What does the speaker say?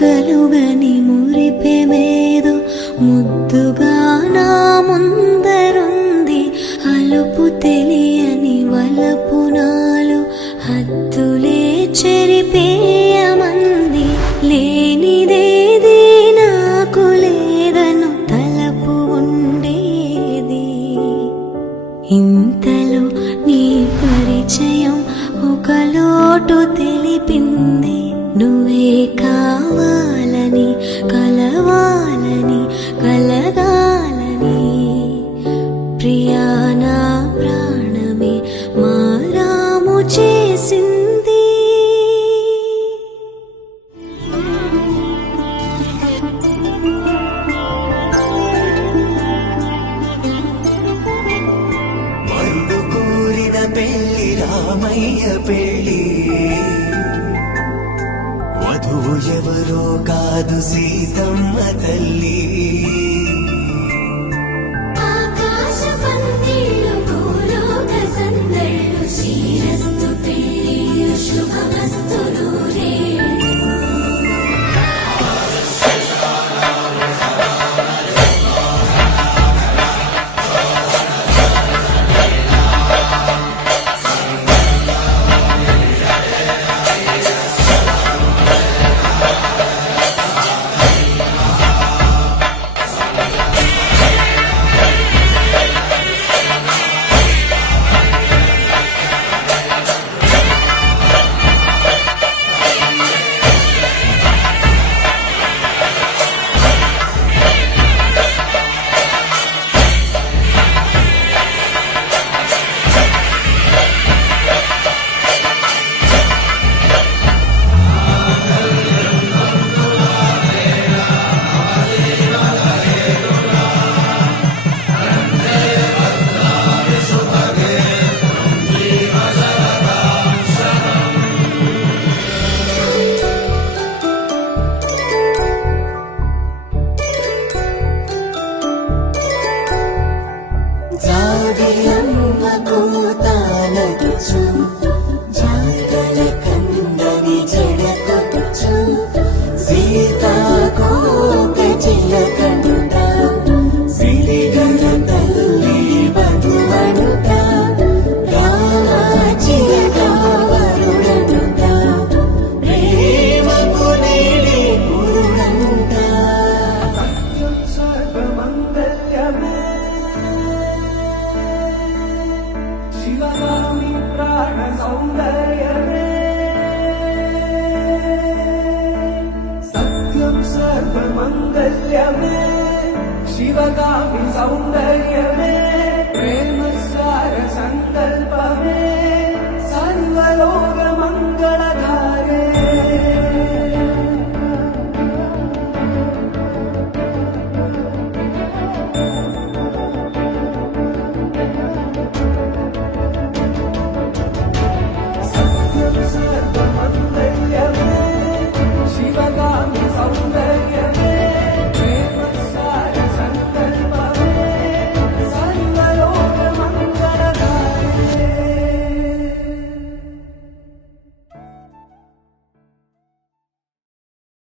కలుగని మురిపెమేదో ముద్దుగా నా ముందరుంది. అలుపు తెలియని వలపు నాలో హద్దులే చెరిపేయమంది. లేనిదేది నాకు లేదను తలపు ఉండేది. ఇంతలో నీ పరిచయం ఒక లోటు తెలిపింది. నువ్వే కావాలని కలవాలని కలగాలని ప్రియా నా ప్రాణమే మారాము చేసింది. మరుడు కోరిన పెళ్లి రామయ్య పెళ్లి. వధువు ఎవరో కాదు సీతమ్మ తల్లి. ఆకాశ పందిళ్ళు భూలోక సందళ్ళు శ్రీరస్తు పెళ్లిళ్ళు శుభమస్తు నూరేళ్ళు. శివగామి ప్రాణ సౌందర్యమే సత్యం సర్వమంగళ్యమే. శివగామి సౌందర్యమే